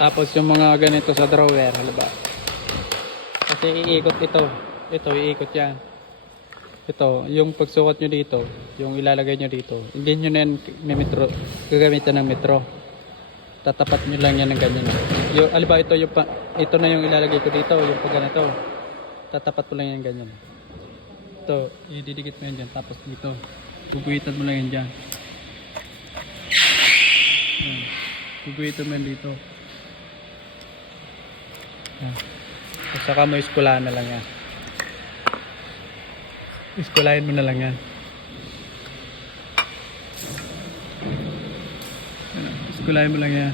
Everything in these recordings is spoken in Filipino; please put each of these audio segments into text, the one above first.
Tapos yung mga ganito sa drawer, halaba. Kasi iikot ito. Ito, iikot yan. Ito, yung pagsukat nyo dito, yung ilalagay nyo dito, hindi nyo na yan may metro, gagamitan ng metro. Tatapat nyo lang yan ng ganyan. Yung, aliba, ito na yung ilalagay ko dito, yung pag ganito. Tatapat mo lang yan ganyan. Ito, ididikit mo yan dyan. Tapos dito, guguhitan mo lang yan dyan. Guguhitan mo yan dito. At saka mo iskulahan na lang yan. Iskulahin mo na lang yan. Iskulahin mo lang yan.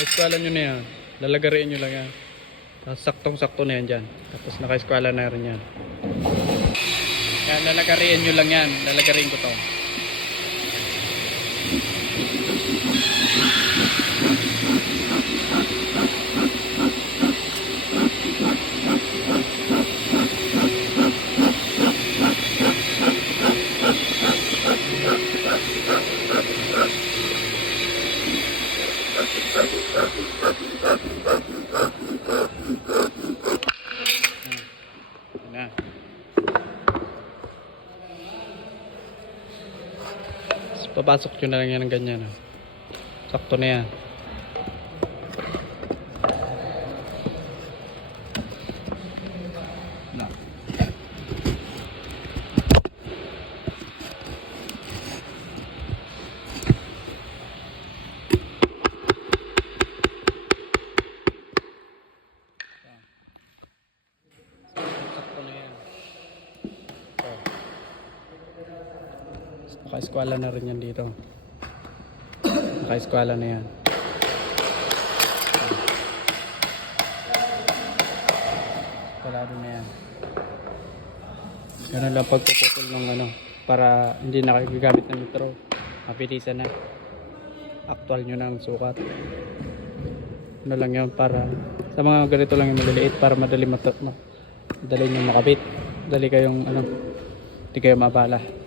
Naiskualan nyo na yan. Lalagariin nyo lang yan. Tapos saktong-sakto na yan dyan. Tapos naka-eskwala na rin yan. Yan, lalagariin nyo lang yan. Lalagariin ko to. Na. Papasok nyo na lang yan ng ganyan. Sakto na yan. No. Sakto na yan. Naka-eskwala na rin yan dito. Naka-eskwala na yan. Eskwalado na yan. Ganun lang pagpuputol ng ano, para hindi na kayo gagamit ng metro. Mabilisan na. Actual nyo na ang sukat. Ano lang yan, para sa mga ganito lang yung maliliit, para madali nyo makabit. Madali kayong ano, hindi kayo mabala.